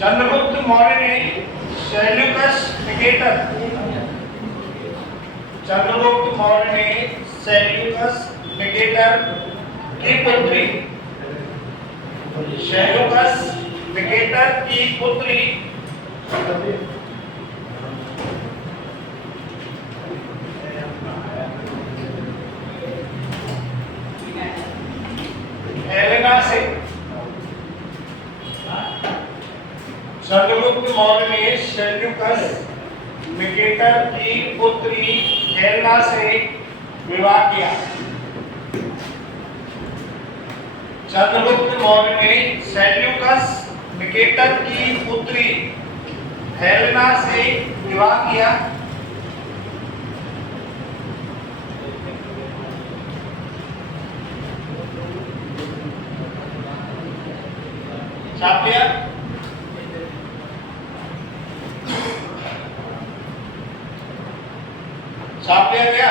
चंद्रगुप्त मौर्य ने Seleucus Nicator Chandragupta Maurya ने Seleucus Nicator की पुत्री सेल्यूकस निकेटर की पुत्री हेलेना से चंद्रगुप्त मौर्य ने सेल्यूकस निकेटर की पुत्री हेलेना से विवाह किया। चंद्रगुप्त मौर्य ने सेल्यूकस निकेटर की पुत्री हेलेना से विवाह किया। छाप लिया? छाप लिया गया?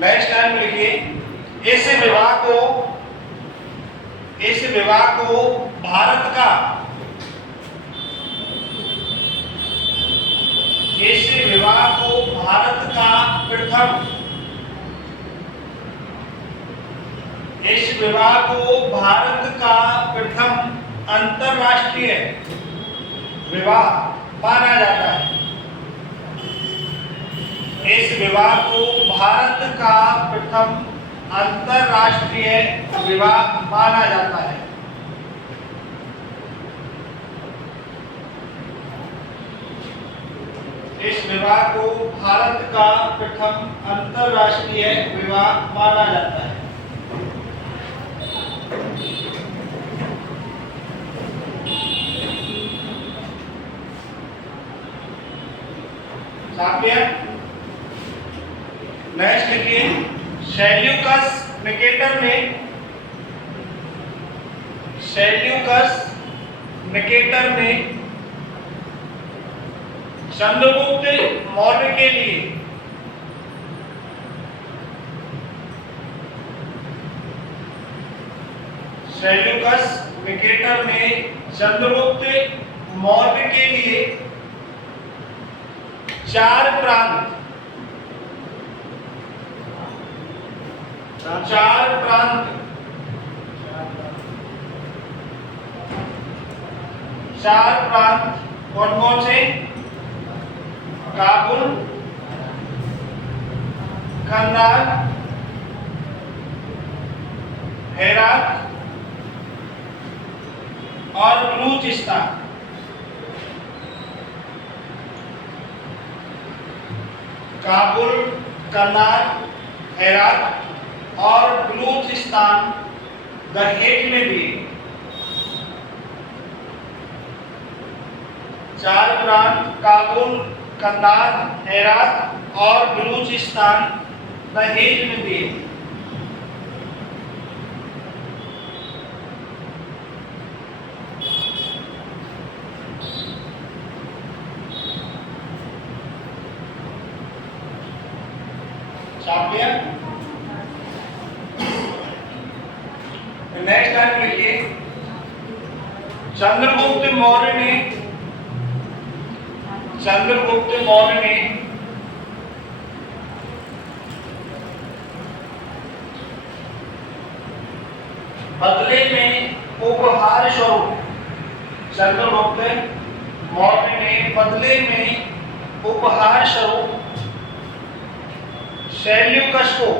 नेक्स्ट टाइम लिखिए इस विवाह को भारत का प्रथम अंतरराष्ट्रीय विवाह माना जाता है। इस विवाह को भारत का प्रथम अंतरराष्ट्रीय विवाह माना जाता है। इस विवाह को भारत का प्रथम अंतरराष्ट्रीय विवाह माना जाता है। नेक्स्ट लिखिए सेल्यूकस निकेटर ने चंद्रगुप्त मौर्य के लिए चार प्रांत कौन कौन से? काबुल, कंधार, हेरात और बलूचिस्तान। काबुल, कंधार, हेरात और बलूचिस्तान दहेज में दिए। चार प्रांत काबुल, कंधार, हेरात और बलूचिस्तान दहेज में दिए। नेक्स्ट टाइम लिखिए चंद्रगुप्त मौर्य ने बदले में उपहार स्वरूप सेल्यूकस को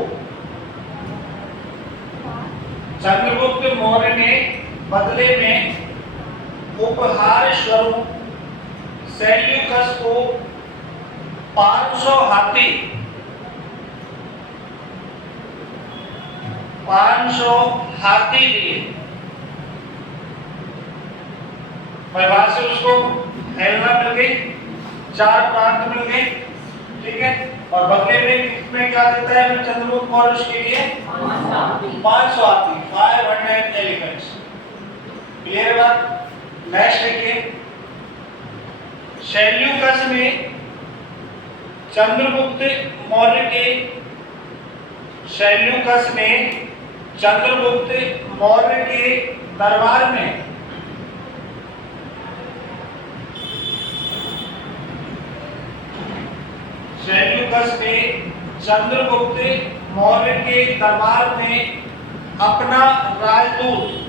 चंद्रगुप्त मौर्य ने बदले में उपहार स्वरूप सेल्यूकस को 500 हाथी दिए। परिवार से उसको हेलेना मिल गई, चार प्रांत मिल गए, ठीक है। और बदले में क्या देता है चंद्रगुप्त मौर्य उसके लिए 500 हाथी, 500 एलिफेंट्स। क्लियर बात? नेक्स्ट देखिए सेल्यूकस ने चंद्रगुप्त मौर्य के दरबार में सेल्यूकस ने चंद्रगुप्त मौर्य के दरबार में अपना राजदूत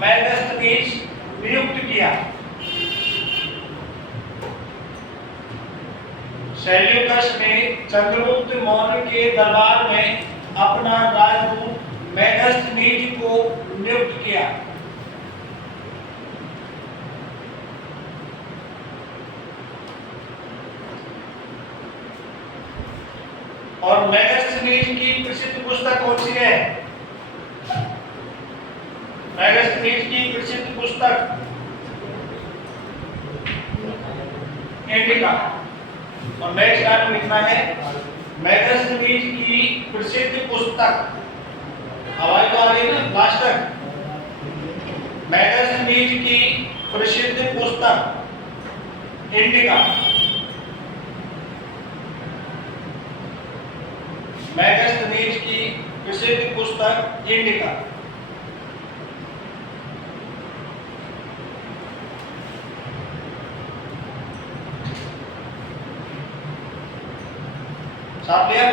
मेगास्ट्रीज नियुक्त किया। सेल्यूकस ने चंद्रगुप्त मौर्य के दरबार में अपना राजदूत मेगास्ट्रीज को नियुक्त किया। और मेगास्ट्रीज की प्रसिद्ध पुस्तक कौन सी है? मेगास्ट्रीज की प्रसिद्ध पुस्तक इंडिका। और नेक्स्ट टाइम लिखना है मेगास्ट्रीज की प्रसिद्ध पुस्तक, हवाई तो आ गई ना लास्ट तक। मेगास्ट्रीज की प्रसिद्ध पुस्तक इंडिका। मेगास्ट्रीज की प्रसिद्ध पुस्तक इंडिका। साफ लिया?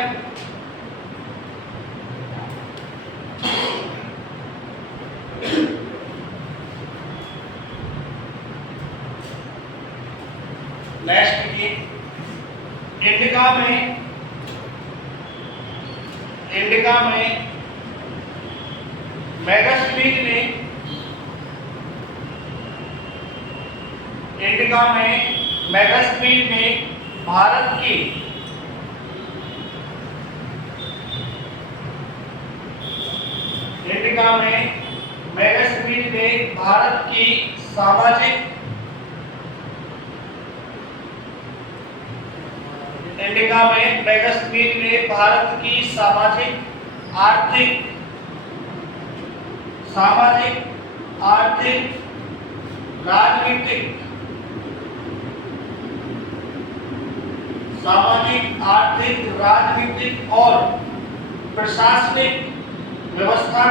नेक्स्ट की इंडिका में मेगास्ट्रीज ने भारत की सामाजिक, आर्थिक, राजनीतिक और प्रशासनिक व्यवस्था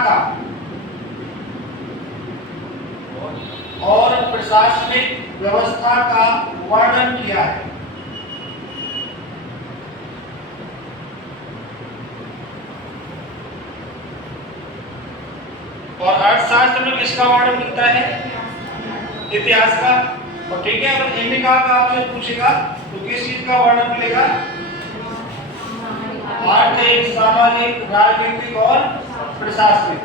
का वर्णन किया है। और अर्थशास्त्र में किसका वर्णन मिलता है? इतिहास का। और ठीक है, अगर इंडिका का आपसे पूछेगा तो किस चीज का वर्णन मिलेगा? आर्थिक, सामाजिक, राजनीतिक और प्रशासनिक।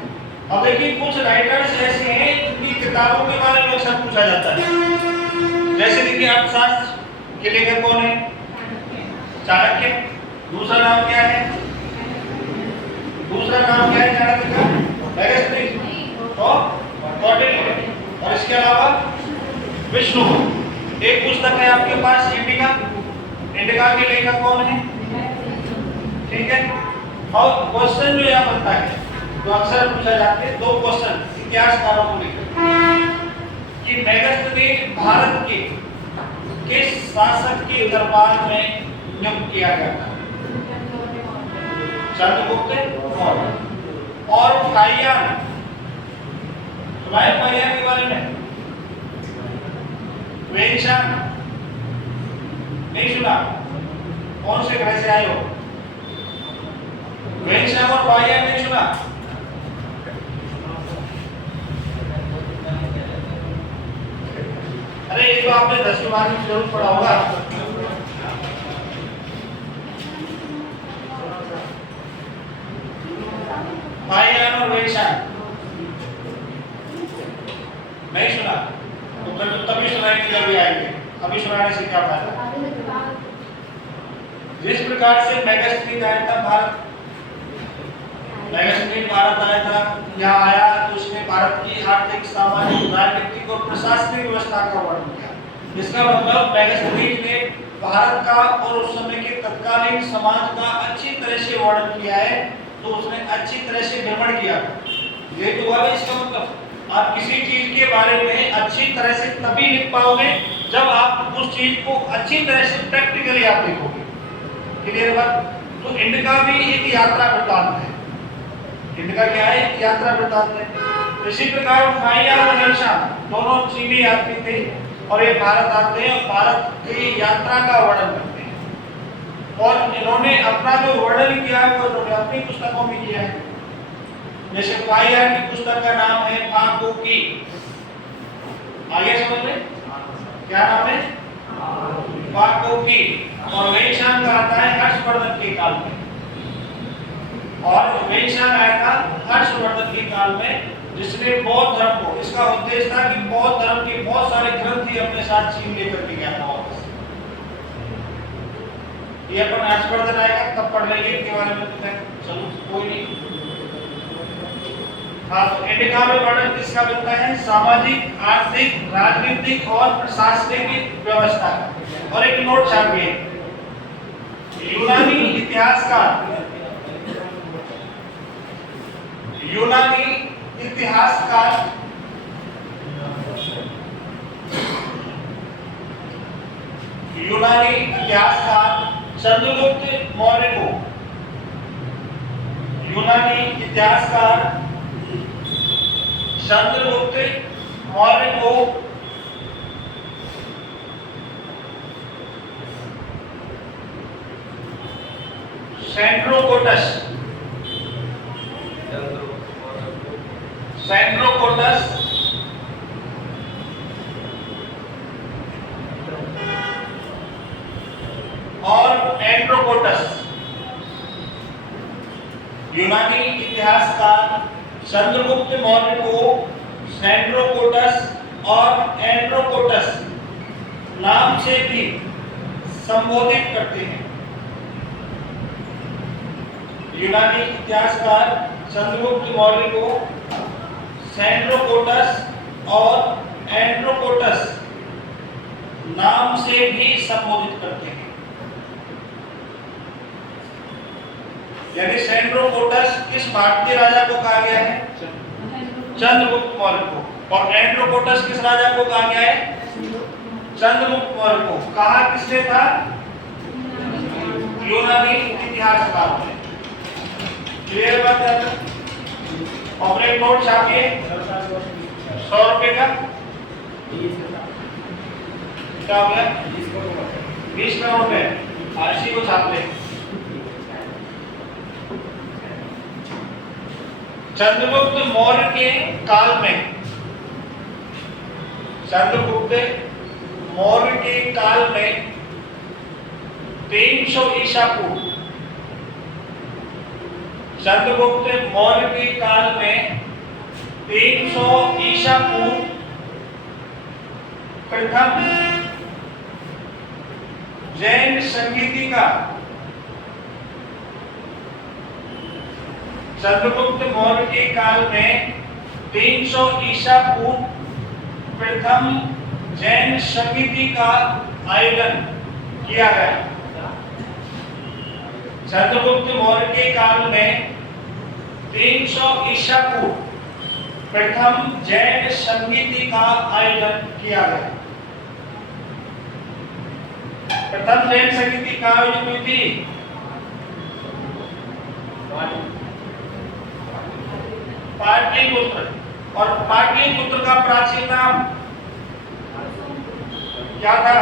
अब देखिए कुछ राइटर्स ऐसे हैं जिनकी किताबों के बारे में अक्सर पूछा जाता है। जैसे देखिए अर्थशास्त्र के लेखक कौन है? चाणक्य। दूसरा नाम क्या है चाणक्य का? मेगास्ट्रीज और कौटिल्य। और इसके अलावा विष्णु। एक पुस्तक है आपके पास इंडिका के लेखक कौन है? ठीक है। और क्वेश्चन जो यहाँ बनता है तो अक्सर पूछा जाता है दो क्वेश्चन इतिहासकारों को लेकर कि मेगास्ट्रीज भारत के किस शासक के दरबार में नियुक्त किया गया था? चंद्रगुप्त मौर्य। और फाहियान, सुनाए फाहियान के बारे में? वेंशान नहीं सुना? कौन से ग्रह से आए हो? वेंशान और फाहियान नहीं सुना? अरे ये तो आपने 10वीं बारहवीं में जरूर पढ़ा होगा। फाहियान और वेंशान नहीं सुना? तो फिर तो तभी सुनाएंगे जब भी आएंगे, अभी सुनाने से क्या फायदा? जिस प्रकार से मेगास्ट्रीज आया था भारत आया था, यहाँ आया तो उसने भारत की आर्थिक, सामाजिक, राजनीतिक और प्रशासनिक व्यवस्था का वर्णन किया। इसका मतलब मेगास्ट्रीज ने भारत का और उस समय के तत्कालीन समाज का अच्छी तरह से वर्णन किया है। तो उसने अच्छी तरह से भ्रमण किया। ये तो हुआ इसका मतलब आप किसी चीज के बारे में अच्छी तरह से तभी लिख पाओगे जब आप उस चीज को अच्छी तरह से प्रैक्टिकली आप लिखोगे। क्लियर बात? तो इंडिका भी एक यात्रा वृत्तांत है। इंडिका क्या है? एक यात्रा वृत्तांत है। इसी प्रकार फाइया और नैशा दोनों चीनी यात्री थे और ये भारत आते हैं और भारत की यात्रा का वर्णन करते हैं। और इन्होंने अपना जो वर्णन किया है वो इन्होंने अपनी पुस्तकों में किया है। जैसे फाइया की पुस्तक का नाम है फाको की। आगे समझ में क्या नाम है? फाको की। और वेईशान का आता है हर्षवर्धन के काल में। और वेईशान आया था हर्षवर्धन के काल में, जिसने बौद्ध धर्म को, इसका उद्देश्य था कि बौद्ध धर्म के बहुत सारे ग्रंथ ही अपने साथ चीन लेकर के गया था वापस। ये अपन हर्षवर्धन आएगा तब पढ़ लेंगे इसके बारे में। चलो कोई नहीं। हाँ, तो इंडिका में वर्णन किसका मिलता है? सामाजिक, आर्थिक, राजनीतिक और प्रशासनिक व्यवस्था। और एक नोट छापिए, यूनानी इतिहासकार चंद्रगुप्त मौर्य को सेंड्रोकोटस और एंड्रोकोटस। यूनानी इतिहासकार चंद्रगुप्त मौर्य को सेंड्रोकोटस और एंड्रोकोटस नाम से भी संबोधित करते हैं। यूनानी इतिहासकार चंद्रगुप्त मौर्य को सेंड्रोकोटस और एंड्रोकोटस नाम से भी संबोधित करते हैं। यानी सेंड्रोकोटस किस भारतीय राजा को कहा गया है? चंद्रगुप्त मौर्य को। और एंड्रोकोटस किस राजा को कहा गया है? चंद्रगुप्त मौर्य को। कहा किसने था? यूनानी इतिहासकार ने। क्लियर बात है? और एक नोट छापिए 100 रुपए का। क्या हो गया? 20 करोड़ रुपए। इसी को छाप ले। चंद्रगुप्त मौर्य के काल में, चंद्रगुप्त मौर्य के काल में 300 ईसा पूर्व, चंद्रगुप्त मौर्य के काल में 300 ईसा पूर्व प्रथम जैन संगीति का, चंद्रगुप्त मौर्य के काल में 300 ईसा पूर्व प्रथम जैन संगीति का आयोजन किया गया। चंद्रगुप्त मौर्य के काल में 300 ईसा पूर्व प्रथम जैन संगीति का आयोजन किया गया। प्रथम जैन संगीति का आयोजन हुई थी पाटलिपुत्र। और पाटलिपुत्र का प्राचीन नाम क्या था?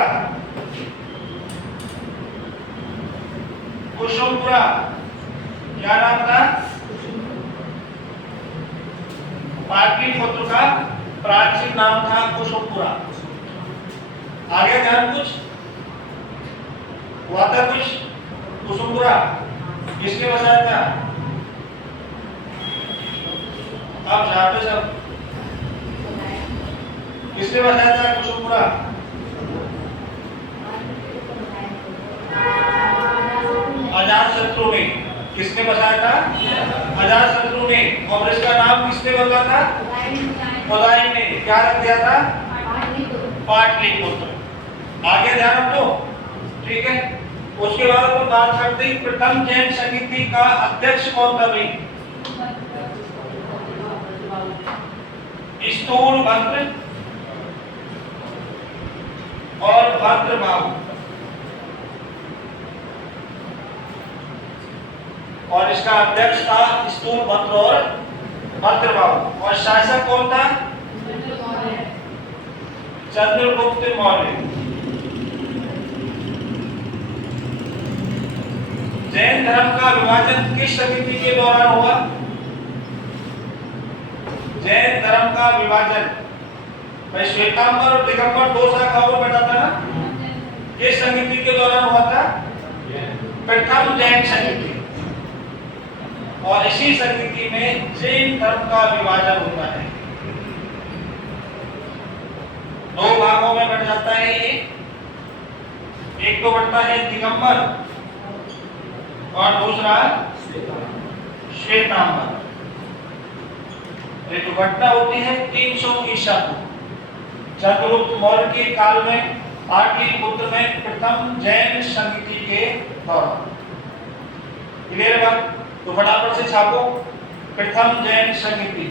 कुसुमपुरा। क्या नाम था? पाटलिपुत्र का प्राचीन नाम था कुसुमपुरा। आगे ध्यान कुछ हुआ था? कुछ कुसुमपुरा किसने बसाया था? आप जानते सब किसने बसाया था कुसुमपुरा? अजातशत्रु ने। किसने बसाया था? अजातशत्रु ने। और इसका नाम किसने बदला था? खुदाई ने। क्या रख दिया था? पाटलिपुत्र। आगे ध्यान रखो, ठीक है। उसके बाद तो बात करते हैं प्रथम जैन संगीति का अध्यक्ष कौन था भाई? स्थूलभद्र और भद्रबाहु। इसका अध्यक्ष था स्थूलभद्र और भद्रबाहु। और शासक कौन था? चंद्रगुप्त मौर्य। जैन धर्म का विभाजन किस समिति के दौरान हुआ? जैन धर्म का विभाजन भाई श्वेतांबर और दिगंबर दो शाखाओं में बटा था ना, ये समिति के दौरान हुआ था प्रथम जैन समिति। और इसी समिति में जैन धर्म का विभाजन होता है, दो भागों में बट जाता है ये। एक तो बढ़ता है दिगंबर और दूसरा श्वेतांबर। ये जो घटना होती है 300 ईसा को चंद्रगुप्त मौर्य के काल में पाटलिपुत्र में प्रथम जैन समिति के दौरान। क्लियर बात? तो फटाफट से छापो प्रथम जैन समिति।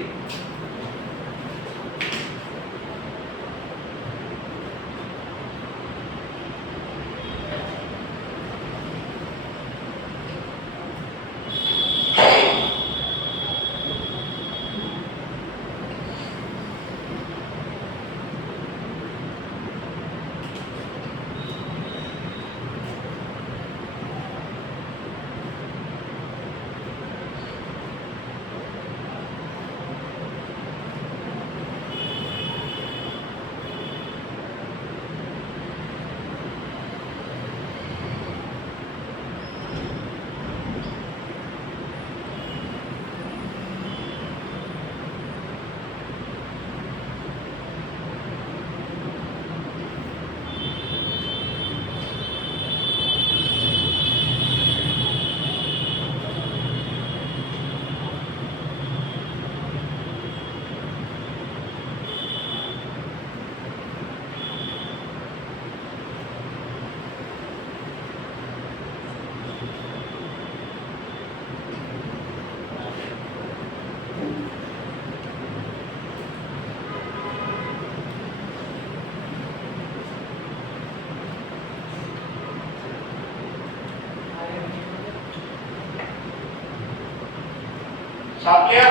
छाप लिया?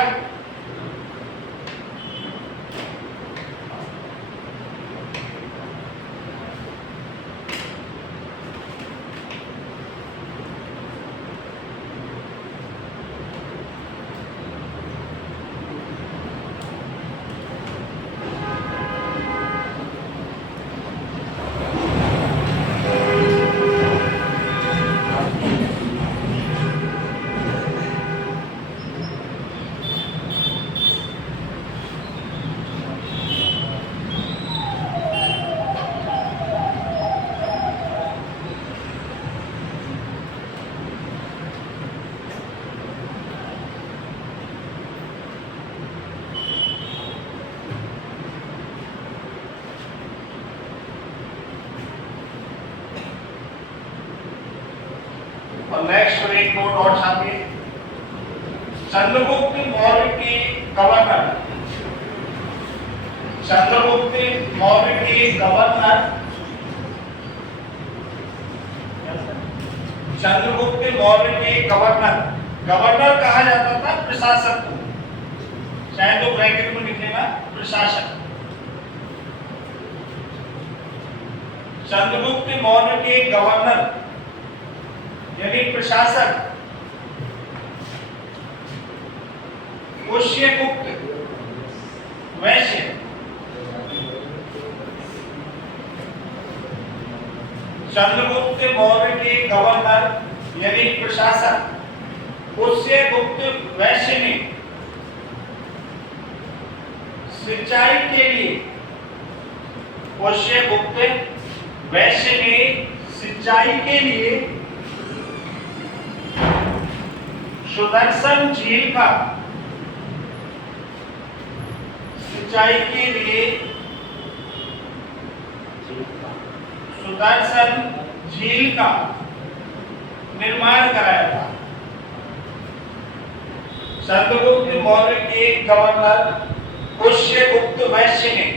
और नेक्स्ट एक नोट और छापिए। चंद्रगुप्त मौर्य के गवर्नर, चंद्रगुप्त मौर्य के गवर्नर, चंद्रगुप्त मौर्य के गवर्नर, गवर्नर कहा जाता था प्रशासक को, चाहे तो ब्रैकेट में लिख लेना प्रशासक। चंद्रगुप्त मौर्य के गवर्नर यानी प्रशासक पुष्यगुप्त वैश्य, चंद्रगुप्त मौर्य के गवर्नर यानी प्रशासक पुष्यगुप्त वैश्य ने सिंचाई के लिए, पुष्यगुप्त वैश्य ने सिंचाई के लिए सुदर्शन झील का, सिंचाई के लिए सुदर्शन झील का निर्माण कराया था। चंद्रगुप्त मौर्य के गवर्नर पुष्यगुप्त वैश्य ने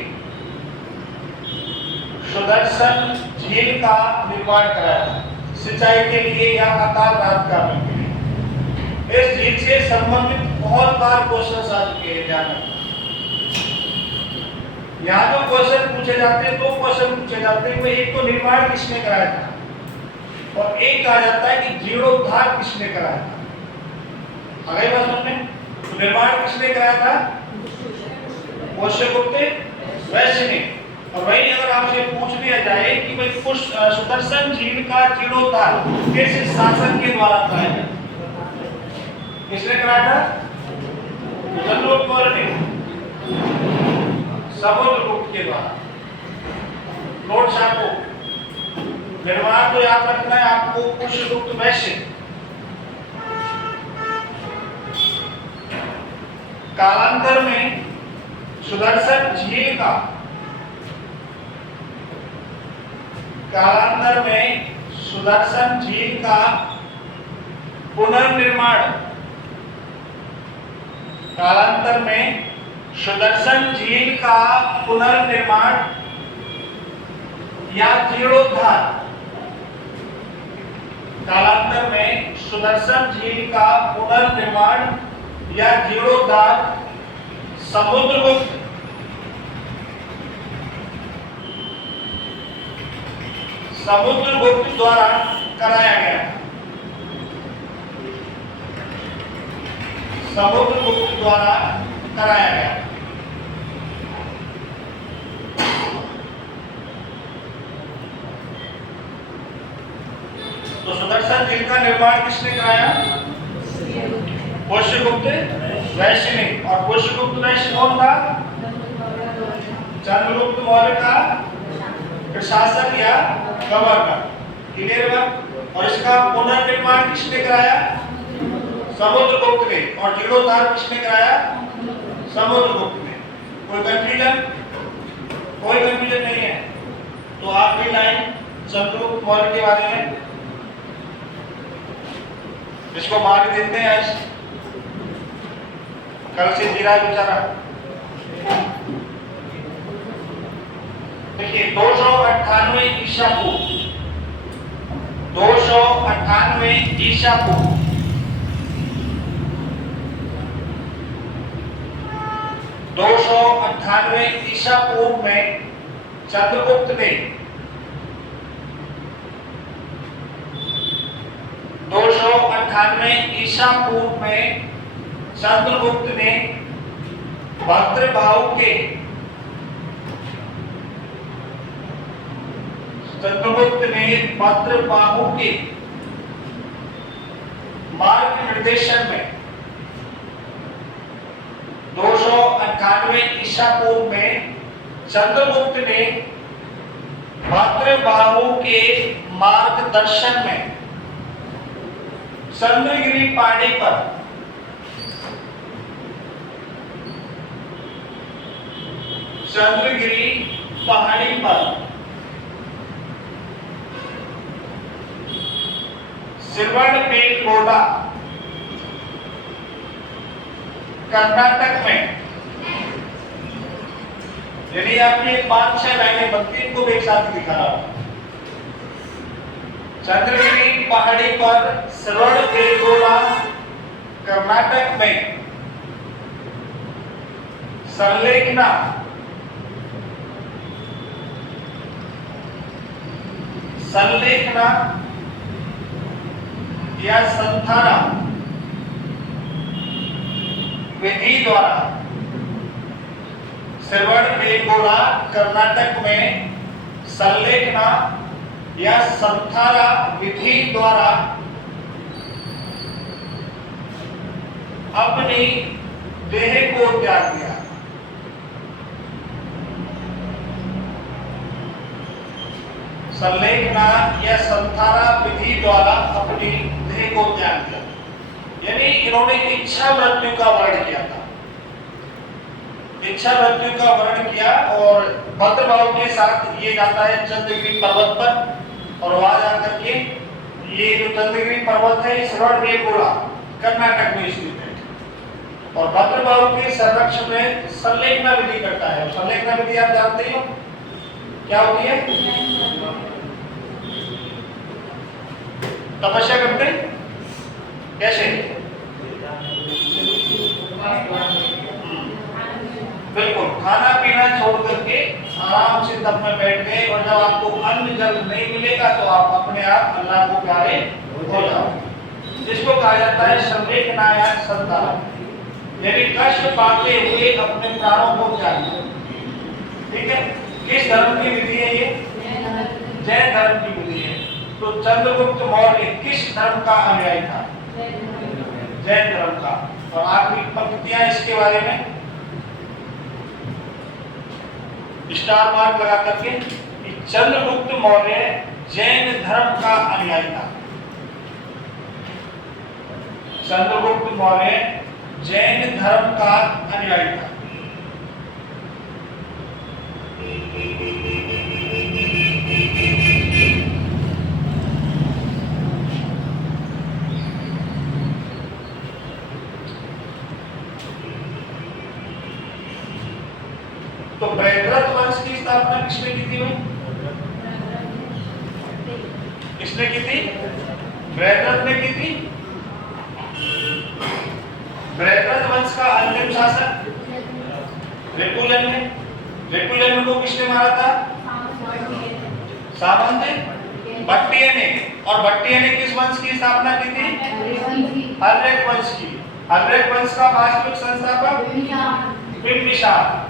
सुदर्शन झील का निर्माण कराया था, सिंचाई के लिए या अकाल रात करने के लिए। इस झील से संबंधित बहुत बार क्वेश्चन आ चुके हैं, ध्यान रखना। यहाँ जो क्वेश्चन पूछे जाते हैं, 2 क्वेश्चन पूछे जाते हैं, वो एक तो निर्माण किसने कराया था और एक कहा जाता है कि जीर्णोद्धार किसने कराया था। अगली बात सुनने, तो निर्माण किसने कराया था? पुष्यगुप्त वैश्य ने। और वही अगर आपसे पूछ लिया जाए कि भाई सुदर्शन झील का जीर्णोद्धार किस शासक के द्वारा कराया गया? किसने कराया था? चंद्रगुप्त मौर्य ने, समुद्रगुप्त के द्वारा। नोट छापो, निर्माण तो याद रखना है आपको, पुष्यगुप्त वैश्य। कालांतर में सुदर्शन झील का पुनर्निर्माण, कालांतर में सुदर्शन झील का पुनर्निर्माण या जीर्णोद्धार, कालांतर में सुदर्शन झील का पुनर्निर्माण या जीर्णोद्धार समुद्रगुप्त द्वारा कराया गया। समुद्रगुप्त द्वारा कराया गया। तो सुदर्शन झील का निर्माण किसने कराया? पुष्यगुप्त वैश्य ने। और पुष्यगुप्त वैश्य कौन था? चंद्रगुप्त मौर्य का प्रशासक या गवर्नर। क्लियर हुआ? और इसका पुनर्निर्माण किसने कराया? समुद्रगुप्त ने। और जीर्णोद्धार किसने कराया? समुद्रगुप्त ने। कोई कंफ्यूजन? कोई कंफ्यूजन नहीं है। तो आखिरी लाइन चंद्रगुप्त मौर्य के बारे में, इसको मार देते हैं आज, कल से जीरा बेचारा। देखिए 298 ईसा पूर्व, 298 ईसा पूर्व, 298 ईसा पूर्व में चंद्रगुप्त ने 298 ईसा पूर्व में चंद्रगुप्त ने भद्रबाहु के मार्ग निर्देशन में 298 ईसा पूर्व में चंद्रगुप्त ने भद्रबाहु के मार्गदर्शन में चंद्रगिरी पहाड़ी पर श्रवणबेलगोला कर्नाटक में, यदि आपने 5-6 लाइनें बनती इनको एक साथ लिखा रहा हूं। चंद्रगिरी पहाड़ी पर श्रवणबेलगोला कर्नाटक में संलेखना या संथाना विधि द्वारा, श्रवणबेलगोला कर्नाटक में संलेखना या संथाना विधि द्वारा अपनी देह को त्याग दिया। संलेखना या संथाना विधि द्वारा अपनी देह को त्याग दिया, यानी इन्होंने इच्छा मृत्यु का वर्ण किया था। इच्छा मृत्यु का वर्ण किया और भद्रबाहु के साथ ये जाता है चंद्रगिरी पर्वत पर, और वहां जाकर के ये जो चंद्रगिरी पर्वत है श्रवणबेलगोला कर्नाटक में स्थित है, और भद्रबाहु के संरक्षण में संलेखना विधि करता है। संलेखना विधि आप जानते हो क्या होती है? तपस्या करते कैसे? खाना पीना छोड़ करके आराम से तब में बैठ गए, और जब आपको अन्न जल नहीं मिलेगा तो आप अपने आप अल्लाह को प्यारे हो जाओ। जिसको कहा जाता है संवेदनाया संतान, यानी कष्ट पाते हुए अपने प्राणों को त्यागना। ठीक है, किस धर्म की विधि है ये? जैन धर्म की विधि है। तो चंद्रगुप्त मौर्य किस धर्म का अनुयायी था? जैन धर्म का। और आखिरी पंक्तियां इसके बारे में स्टार मार्क लगा करके कि चंद्रगुप्त मौर्य जैन धर्म का अनुयायी था। चंद्रगुप्त मौर्य जैन धर्म का अनुयायी था। तो बृहद्रथ वंश की स्थापना किसने की थी भाई? किसने की थी? बृहद्रथ ने की थी। बृहद्रथ वंश का अंतिम शासक रिपुजन है। रिपुजन को किसने मारा था? सामंत भट्टिय ने। और भट्टिय ने किस वंश की स्थापना की थी? हर्यक वंश की। हर्यक वंश का वास्तविक संस्थापक बिंबिसार।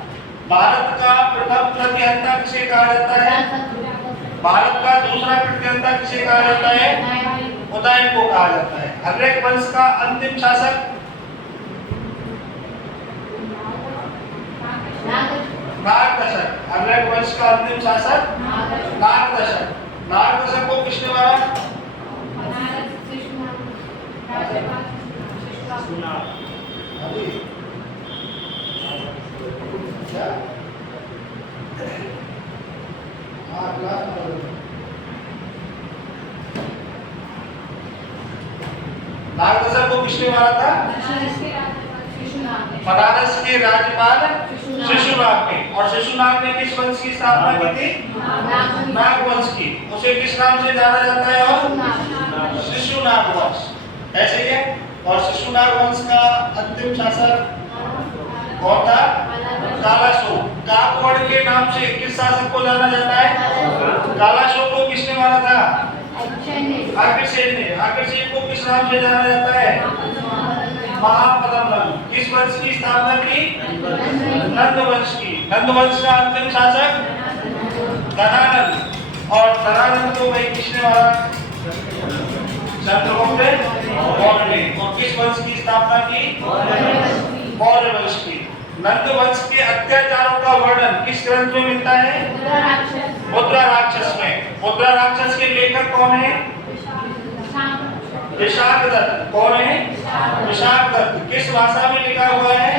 भारत का प्रथम प्रतिहंता किसे कहा जाता है? भारत का दूसरा प्रतिहंता किसे कहा जाता है? उदयन को कहा जाता है। हर्यक वंश का अंतिम शासक नागदशक। हर्यक वंश का अंतिम शासक नागदशक। नागदशक को किसने मारा? नागदशक को किसने मारा था? बनारस के राज्यपाल शिशुनाग ने। और शिशुनाग ने किस वंश की स्थापना की थी? नाग वंश की। उसे किस नाम से जाना जाता है? और शिशुनाग वंश, ऐसे ही है। और शिशुनाग वंश का अंतिम शासक कौन था? कालाशोक। काकवड़ के नाम से किस शासक को जाना जाता है? कालाशोक को किसने मारा था? अग्रसेन ने। अग्रसेन को किस नाम से जाना जाता है? महापद्म। किस वंश की स्थापना की? नंद वंश की। नंद वंश का अंतिम शासक धनानंद। और धनानंद को भाई किसने मारा? चंद्रगुप्त मौर्य ने। और किस वंश की स्थापना की? मौर्य वंश की। नंद वंश के अत्याचारों का वर्णन किस ग्रंथ में मिलता है? मुद्रा राक्षस में। मुद्रा राक्षस के लेखक कौन है? विशाखदत्त। कौन है? विशाखदत्त। किस भाषा में लिखा हुआ है?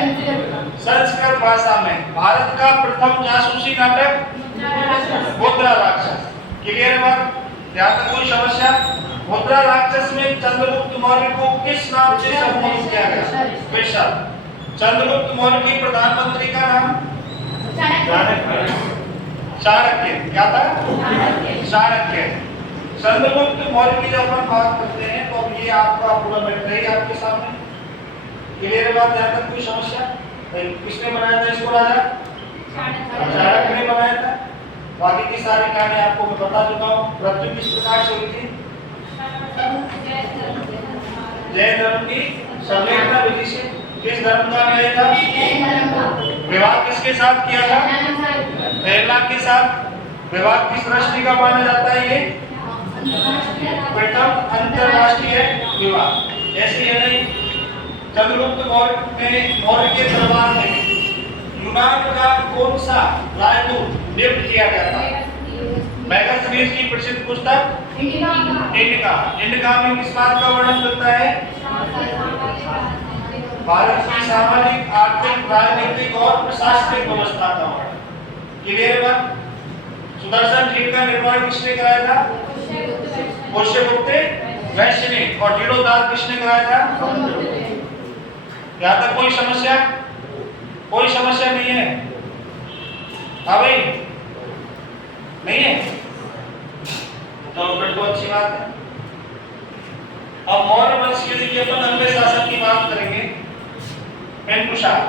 संस्कृत भाषा में। भारत का प्रथम जासूसी नाटक मुद्रा राक्षस। क्लियर बात? यहाँ तक कोई समस्या? मुद्रा राक्षस में चंद्रगुप्त मौर्य को किस नाम से संबोधित किया गया? विशाख। चंद्रगुप्त मौर्य की प्रधानमंत्री का नाम? चाणक्य। क्या था? चाणक्य। चंद्रगुप्त मौर्य की जब हम बात करते हैं तो अब ये आपका पूरा बैठ रही है आपके सामने। क्लियर बात? यहाँ तक कोई समस्या? किसने बनाया था इसको राजा? चाणक्य ने बनाया था। बाकी की सारी कहानी आपको मैं बता चुका हूँ। मृत्यु किस प्रकार से हुई थी? जैन धर्म की संवेदना विधि से। किस धर्म का अनुयायी था? विवाह किसके साथ किया था? पहला के साथ। विवाह किस राष्ट्र का माना जाता है? ये प्रथम अंतरराष्ट्रीय विवाह। ऐसे है नहीं। चंद्रगुप्त मौर्य के दरबार में यूनान का कौन सा राजदूत नियुक्त किया गया था? मैगस्थनीज की प्रसिद्ध पुस्तक इंडिका। इंडिका में किस बात का वर्णन करता है? भारत की सामाजिक, आर्थिक, राजनीतिक और प्रशासनिक व्यवस्था का वर्णन। क्लियर बात? सुदर्शन झील का निर्माण किसने कराया था? पुष्यगुप्त वैश्य ने। और जीर्णोद्धार किसने कराया था? यहाँ तक कोई समस्या? कोई समस्या नहीं है? हाँ भाई, नहीं है? चलो फिर तो अच्छी बात है। अब मौर्य वंश के लिए अपन अगले शासक की बात करेंगे, बिंदुसार।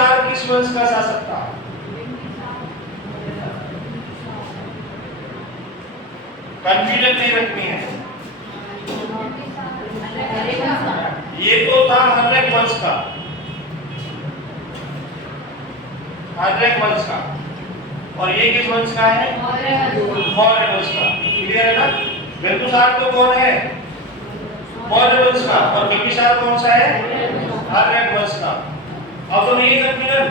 बिंदुसार किस वंश का शासक था? कंफ्यूजन नहीं रखनी है। ये तो था हर्यक वंश का, हर्यक वंश का, और ये किस वंश का है? मौर्य वंश का। क्लियर है ना? बिंदुसार तो कौन है? मौर्य वंश का, और बिंबिसार कौन सा है? हर्यक वंश का। अब तो नहीं है कंफ्यूजन।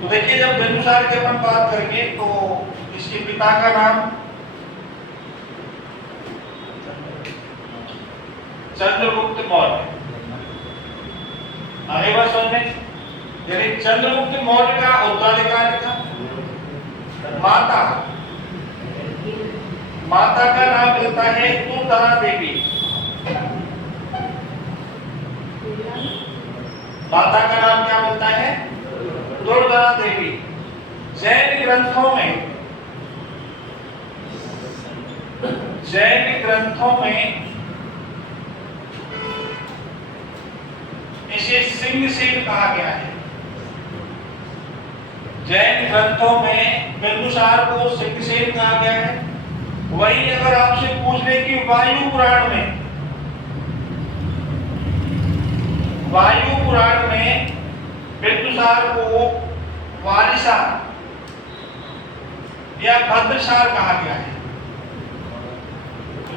तो देखिए, जब बिंदुसार की अपन बात करेंगे तो इसके पिता का नाम चंद्रगुप्त मौर्य। आगे बात समझे, यानी चंद्रगुप्त मौर्य का उत्तराधिकारी था। माता, माता का नाम मिलता है दुर्धरा देवी। माता का नाम क्या मिलता है? दुर्धरा देवी। जैन ग्रंथों में, जैन ग्रंथों में इसे सिंहसेन कहा गया है। जैन ग्रंथों में बिंदुसार को सिंहसेन कहा गया है। वही अगर आपसे पूछ ले कि वायु पुराण में, वायु पुराण में बिंदुसार को वारिसा या भद्रसार कहा गया है।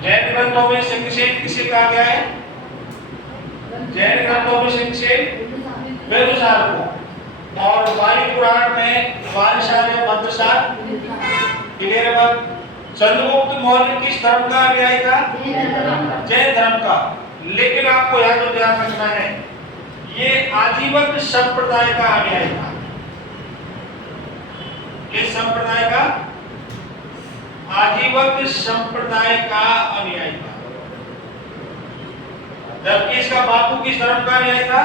जैन ग्रंथों में सिंहसेन किसे कहा गया है? जैन ग्रंथों में सिंहसेन बिंदुसार को, और वायु पुराण में वारिसा या भद्रसार। क्लियर है बात? चंद्रगुप्त मौर्य किस धर्म का अनुयायी था? जैन धर्म का। लेकिन आपको याद और ध्यान रखना है, ये आजीवन संप्रदाय का अनुयायी था। किस संप्रदाय का? आजीवन संप्रदाय का अनुयायी था। जबकि इसका बापू किस धर्म का अनुयायी था?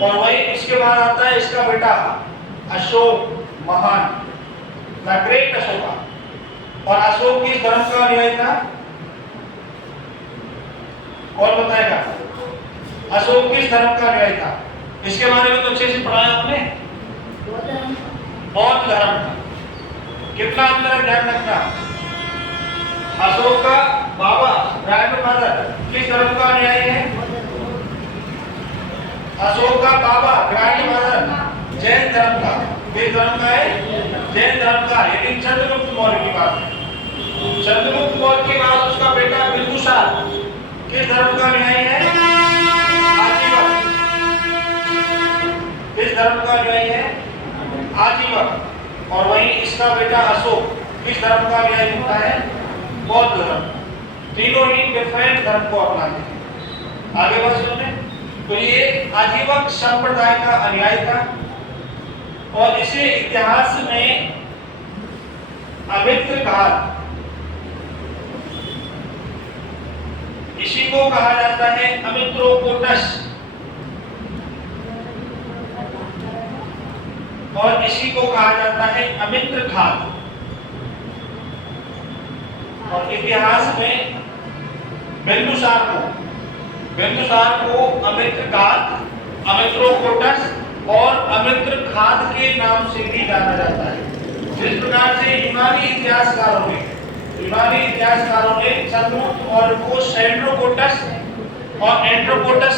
और वही इसके बाद आता है इसका बेटा अशोक महान, द ग्रेट अशोका। और अशोक किस धर्म का अनुयायी था? कौन बताएगा? अशोक किस धर्म का अनुयायी था? इसके बारे में तो अच्छे से पढ़ाया आपने। बौद्ध धर्म का। कितना अंतर है ध्यान रखना। अशोक का बाबा ग्रैंडमदर किस धर्म का अनुयायी है? अशोक का बाबा ग्रैंडमदर जैन धर्म का। किस धर्म का है? जैन धर्म का। लेकिन चंद्रगुप्त मौर्य की बात है। चंद्रगुप्त मौर्य के बाद उसका बेटा बिंदुसार किस धर्म का अनुयायी है? आजीवन। किस धर्म का अनुयायी है? आजीवन। और वहीं इसका बेटा अशोक किस धर्म का अनुयायी होता है? बौद्ध धर्म। तीनों ही डिफरेंट धर्म को अपनाते हैं। आगे बात सुने, तो ये आजीवन संप्रदाय का अनुयायी था, और इसे इतिहास में अमित्र घात, इसी को कहा जाता है अमित्रोकोटस, और इसी को कहा जाता है अमित्र घात। और इतिहास में बिंदुसार को अमित्र घात, अमित्रोकोटस और अमित्र घात के नाम से भी जाना जाता है। जिस प्रकार से यूनानी इतिहासकारों ने चंद्रगुप्त मौर्य को सेंड्रोकोटस और एंड्रोकोटस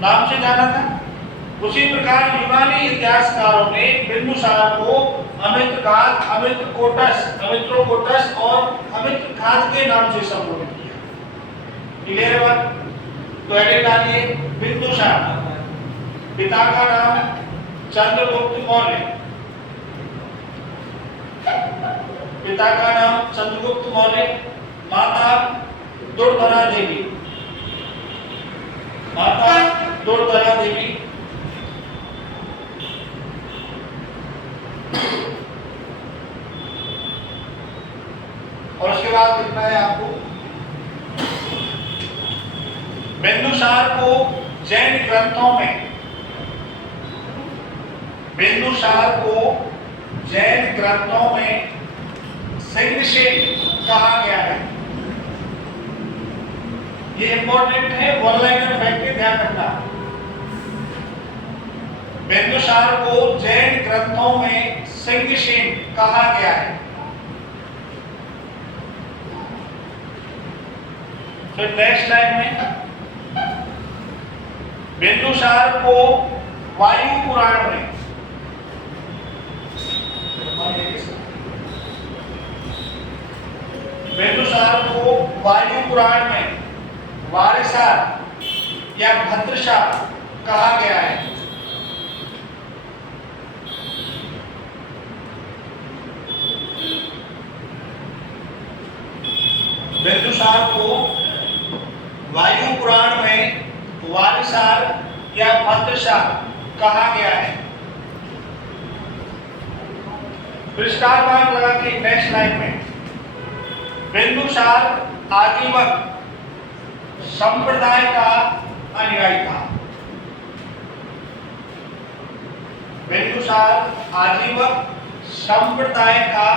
नाम से जाना था, उसी प्रकार यूनानी इतिहासकारों ने बिंदुसार को अमित्रघात, अमित्रोकोटस और अमित्रघात के नाम से संबोधित किया। क्लियर है बात? तो हेडिंग डालिए बिंदुसार। पिता का नाम चंद्रगुप्त मौर्य, पिता का नाम चंद्रगुप्त मौर्य, माता दुर्धरा देवी, माता दुर्धरा देवी। और उसके बाद लिखना है आपको, बिंदुसार को जैन ग्रंथों में, बिंदुसार को जैन ग्रंथों में सिंहसेन कहा गया है। ये इंपॉर्टेंट है, वन लाइनर फैक्ट ध्यान रखना। बिंदुसार को जैन ग्रंथों में सिंहसेन कहा गया है। फिर नेक्स्ट लाइन में बिंदुसार को वायु पुराण में बिंदुसार को वायु पुराण में वारिसार या भद्रशाह कहा गया है। बिंदुसार को वायु पुराण में वारिसार या भद्रशाह कहा गया है। फिर स्टार मार्क लगा के नेक्स्ट लाइन में बिंदुसार आजीवक संप्रदाय का अनुयायी था। बिंदुसार आजीवक संप्रदाय का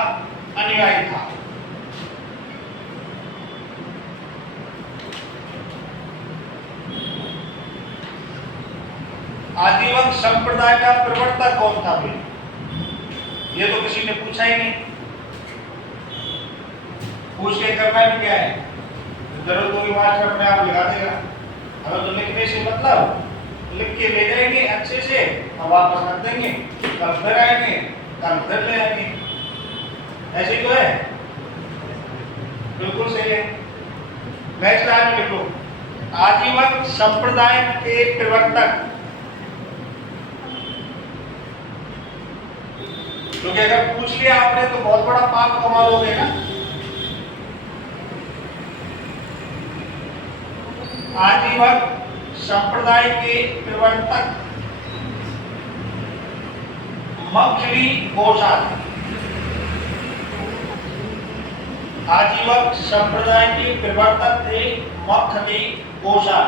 अनुयायी था। आजीवक संप्रदाय का प्रवर्तक कौन था भाई? ये तो किसी ने पूछा ही नहीं। पूछ के करना भी क्या है? जरूरत होगी मास्टर अपने आप लिखा देगा। अगर तो लिखने से मतलब लिख के ले जाएंगे अच्छे से और वापस रख देंगे, कल फिर आएंगे, कल फिर ले आएंगे। ऐसे ही तो है, बिल्कुल सही है। नेक्स्ट लाइन लिख लो, आजीवक संप्रदाय के प्रवर्तक। क्योंकि अगर पूछ लिया आपने तो बहुत बड़ा पाप कमा लोगे ना। आजीवक संप्रदाय के प्रवर्तक मखली गोसाल। आजीवक संप्रदाय के प्रवर्तक थे मखली गोसाल।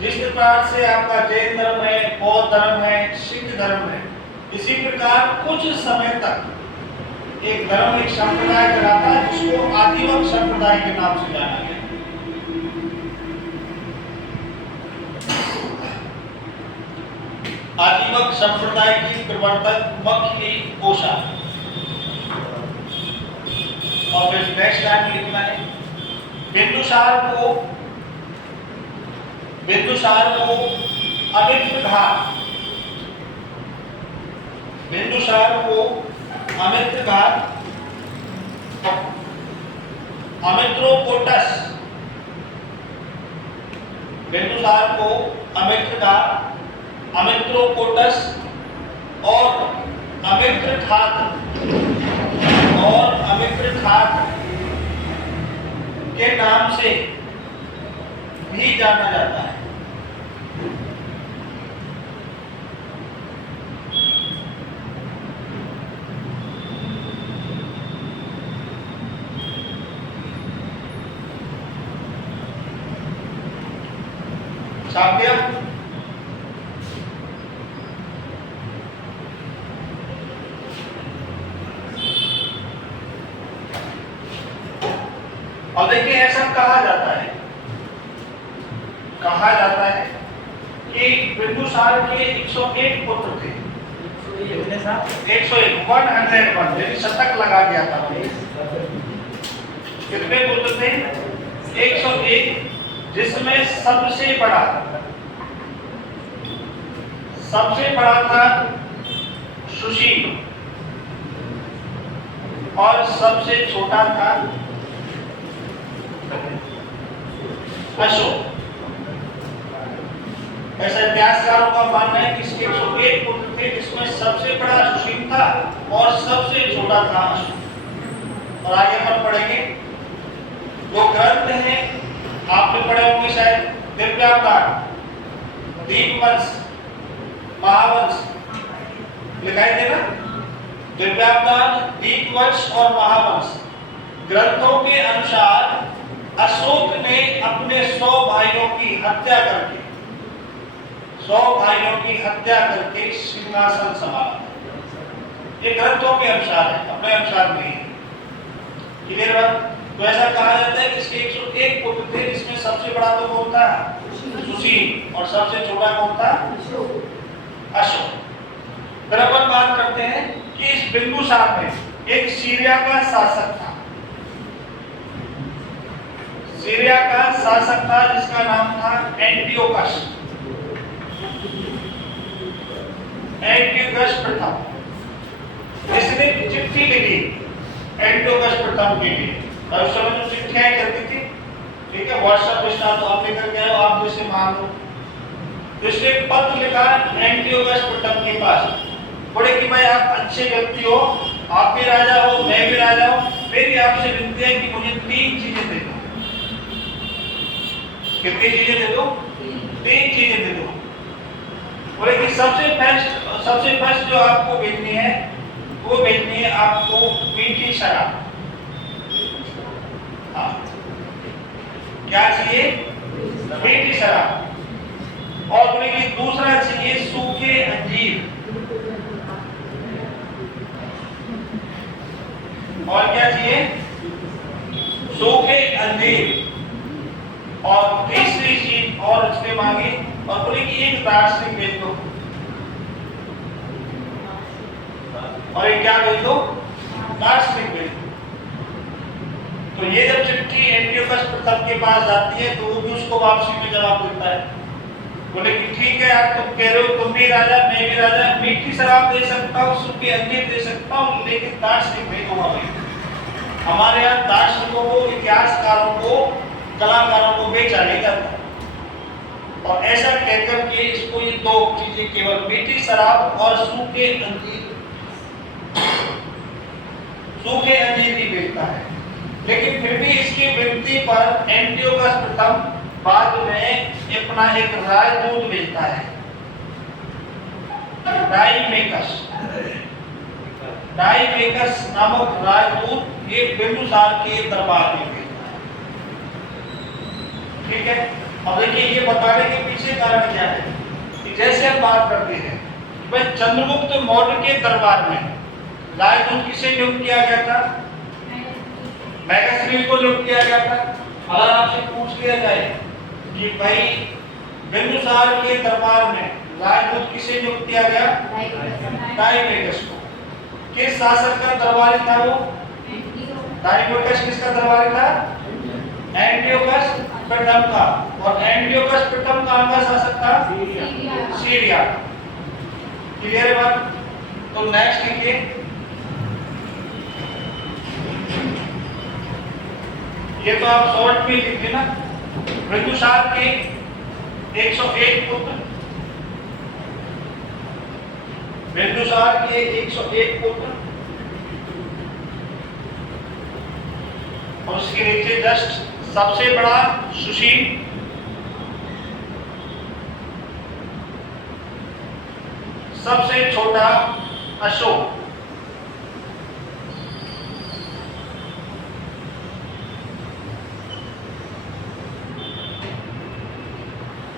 जिस प्रकार से आपका जैन धर्म है, बौद्ध धर्म है, सिख धर्म है, इसी प्रकार कुछ समय तक एक धर्म एक संप्रदाय चलाता है जिसको आजीवक संप्रदाय के नाम से जाना गया। आजीवक संप्रदाय की प्रवर्तक मखली गोसाल। और फिर नेक्स्ट लाइन लिखना है, बिंदुसार को अमित्र घाट। बिंदुसार को अमित्र घाट, अमित्रोकोटस। बिंदुसार को अमित्र घाट, अमित्रोकोटस और अमित्रघात के नाम से भी जाना जाता है। छाप दिया? और देखिए ऐसा कहा जाता है कि बिंदुसार के 101 पुत्र थे। 101 यानी शतक लगा गया था। कितने पुत्र थे? 101, जिसमें सबसे बड़ा था सुशील और सबसे छोटा था अशोक। ऐसा इतिहासकारों का मानना है कि इसके 101 पुत्र थे, जिसमें सबसे बड़ा सुशील था और सबसे छोटा था अशोक। और आगे हम पढ़ेंगे वो ग्रंथ हैं, आपने पढ़े होंगे शायद, दिव्यावतार, दीपवंश, महावंश। लिखाई देना, दिव्यावतार, दीपवंश और महावंश। ग्रंथों के अनुसार अशोक ने अपने 100 भाइयों की हत्या करके सिंहासन संभाला। ये ग्रंथों के अनुसार है, अपने अनुसार नहीं। क्लियर बात? तो ऐसा कहा जाता है कि इसके 101 पुत्र थे, जिसमें सबसे बड़ा तो कौन था? सुशील, और सबसे छोटा कौन था? अशोक। फिर अपन बात करते हैं कि इस बिंदुसार में एक सीरिया का शासक था, सीरिया का शासक था जिसका नाम था एंटियोकस, एंटियोकस प्रथम। इसने चिट्ठी लिखी एंटियोकस प्रथम के लिए। उस समय जो चिट्ठियां चलती थी, ठीक है, व्हाट्सएप इंस्टा तो आप लेकर गए हो, आप जैसे मान लो, तो इसने एक पत्र लिखा एंटियोकस प्रथम के पास, बोले कि भाई आप अच्छे व्यक्ति हो, आप भी राजा हो, मैं भी राजा हूं, मेरी आपसे विनती है कि मुझे 3 चीजें दे दो। कितनी चीजें दे दो? 3 चीजें दे दो। बोले कि सबसे फर्स्ट जो आपको भेजनी है, वो भेजनी है आपको मीठी शराब। हाँ, क्या चाहिए? मीठी शराब। और बोले कि दूसरा चाहिए सूखे अंजीर। और क्या चाहिए? सूखे अंजीर। और तीसरी चीज और उसने मांगी, और बोले कि एक दार्शनिक भेज दो। और एक क्या भेज दो? दार्शनिक भेज दो। तो ये जब चिट्ठी एंटियोकस प्रथम के पास जाती है, तो वो भी उसको वापसी में जवाब देता है, बोले कि ठीक है यार, तुम कह रहे हो तुम भी राजा, मैं भी राजा, मीठी शराब दे सकता हूँ, सूखे अंजीर दे सकता हूँ, लेकिन दार्शनिक नहीं दूंगा भाई। हमारे यहाँ दार्शनिकों को, इतिहासकारों को, कलाकारों को बेचा नहीं जाता। और ऐसा कहकर के इसको ये 2 चीजें, केवल मीठी शराब और सूखे अंजीर ही बेचता है। लेकिन फिर भी इसकी विनती पर एंटियोकस प्रथम बाद में अपना एक राजदूत भेजता है, डाइमेकस नामक राजदूत, ये बिंदुसार के दरबार में भेजता है। ठीक है, अब देखिए ये बताने के पीछे कारण क्या है कि जैसे हम बात करते हैं भाई चंद्रगुप्त मौर्य के दरबार में राजदूत किसे नियुक्त किया गया था? मैगस्ट्रील को नियुक्त किया गया था। अगर आपसे पूछ लिया जाए कि भाई बिंदुसार के दरबार में राजदूत किसे नियुक्त किया गया? डाइमेकस को। किस शासक का दरबारी था वो? डाइमेकस किसका दरबारी था? एंटियोकस प्रथम का। और एंटियोकस प्रथम कहां का शासक था? सीरिया। क्लियर है बात? तो नेक्स्ट लिखिए, ये तो आप शॉर्ट में लिख देना। बिंदुसार के 101 पुत्र, बिंदुसार के 101 पुत्र, और उसके नीचे जस्ट सबसे बड़ा सुशील, सबसे छोटा अशोक,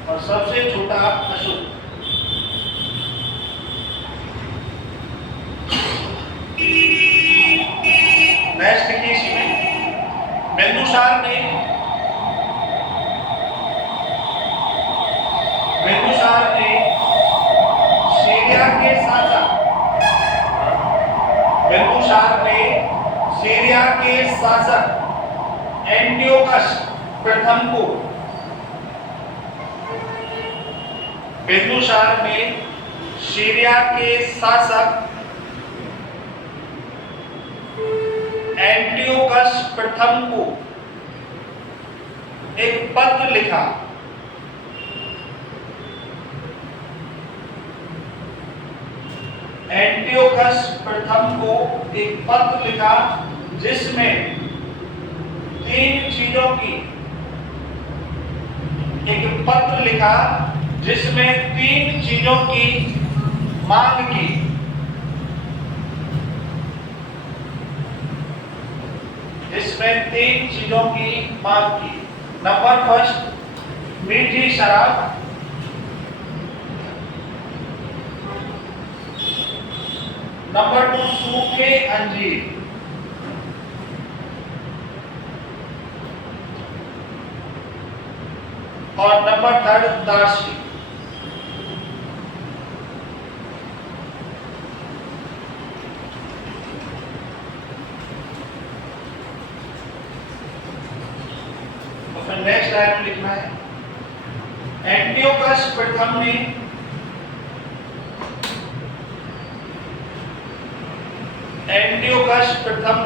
और सबसे छोटा अशोक। नेक्स्ट देखिए, इसी में बिंदुसार ने सीरिया के शासक, बिंदुसार ने सीरिया के शासक एंटियोकस प्रथम को, बिंदुसार ने सीरिया के शासक एंटियोकस प्रथम को एक पत्र लिखा। एंटियोकस प्रथम को एक पत्र लिखा जिसमें 3 चीजों की, एक पत्र लिखा जिसमें 3 चीजों की मांग की। जिसमें 3 चीजों की मांग की। नंबर फर्स्ट मीठी शराब, नंबर 2 सूखे अंजीर, और नंबर 3 दार्शनिक। तो फिर नेक्स्ट लाइन में लिखना है एंटियोकस प्रथम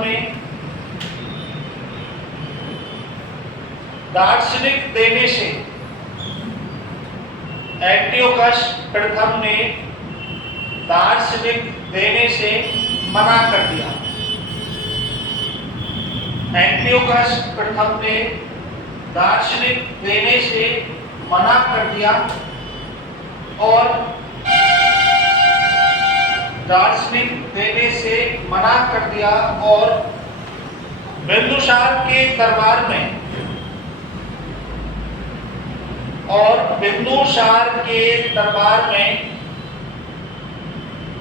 ने दार्शनिक देने से एंटियोकस प्रथम ने दार्शनिक देने से मना कर दिया। एंटियोकस प्रथम ने दार्शनिक देने से मना कर दिया और दार्शनिक देने से मना कर दिया और बिंदुसार के दरबार में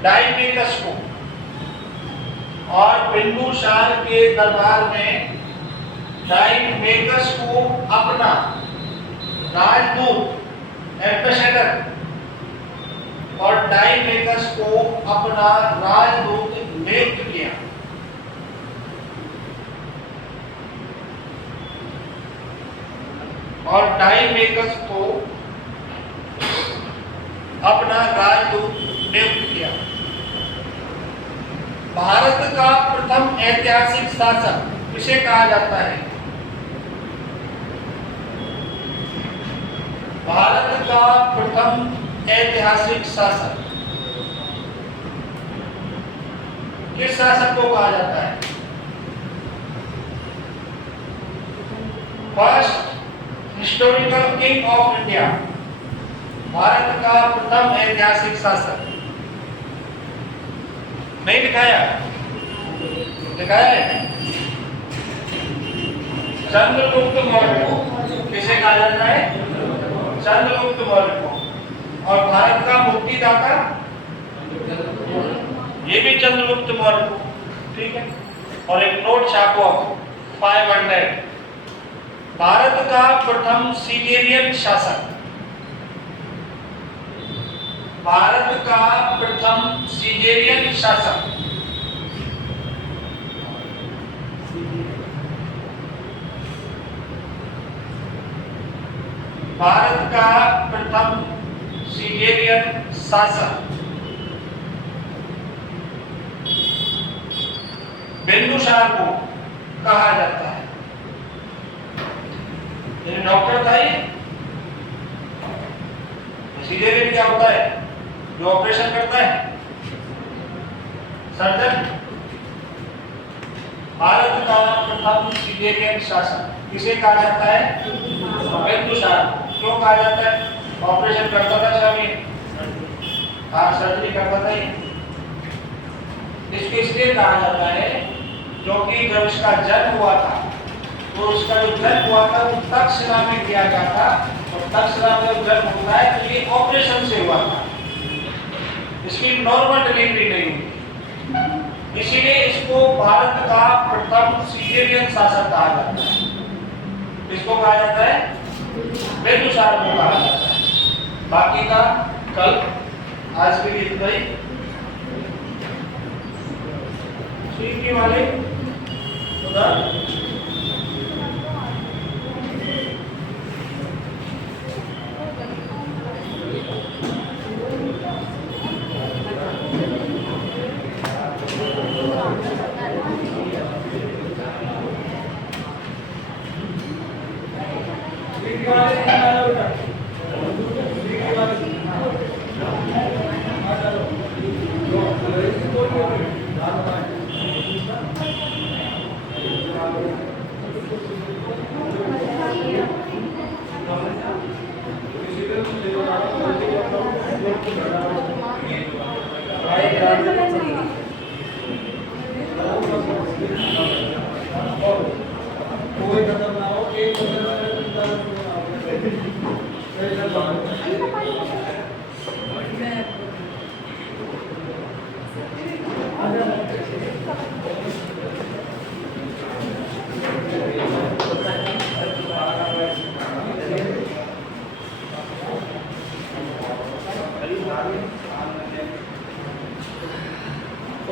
डाइमेकस को अपना राजदूत एम्बेसडर और डाइमेकस को अपना राजदूत नियुक्त किया। और डाइमेकस को अपना राजदूत नियुक्त किया। भारत का प्रथम ऐतिहासिक शासक किसे कहा जाता है? भारत का प्रथम ऐतिहासिक शासक किस शासक को कहा जाता है? First historical king of India, Bharat का प्रथम ऐतिहासिक शासक। नहीं दिखाया? दिखाया है? चंद्रगुप्त मौर्य को किसे कहा जाता है? चंद्रगुप्त मौर्य को। और भारत का मुक्तिदाता ये भी चंद्रगुप्त मौर्य को। ठीक है। और एक नोट छापो आपको 500। भारत का प्रथम सीजेरियन शासक, भारत का प्रथम सीजेरियन शासक भारत का प्रथम सीजेरियन शासक बिंदुसार को कहा जाता है। ये डॉक्टर था ये। सीजेरियन क्या होता है? जो ऑपरेशन करता है, सर्जन। भारत का प्रथम सीजेरियन शासक किसे कहा जाता है? बिंदुसार। क्यों कहा जाता है? ऑपरेशन करता था स्वामी, सर्जरी करता था। इसको इसलिए कहा जाता है क्योंकि जब इसका जन्म हुआ था तो उसका जो जन्म हुआ था वो तक्षशिला में किया गया था। और तक्षशिला में जब जन्म होता है तो ये ऑपरेशन से हुआ था, इसकी नॉर्मल डिलीवरी नहीं हुई। इसीलिए इसको भारत का प्रथम सीजेरियन शासक कहा जाता है। इसको कहा जाता है बिंदुसार को कहा जाता है। बाकी का कल, आज के लिए इतना ही। ठीक वाले उधर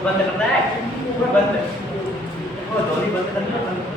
बंद करना है, वो बंद, वो धोनी बंद करना है।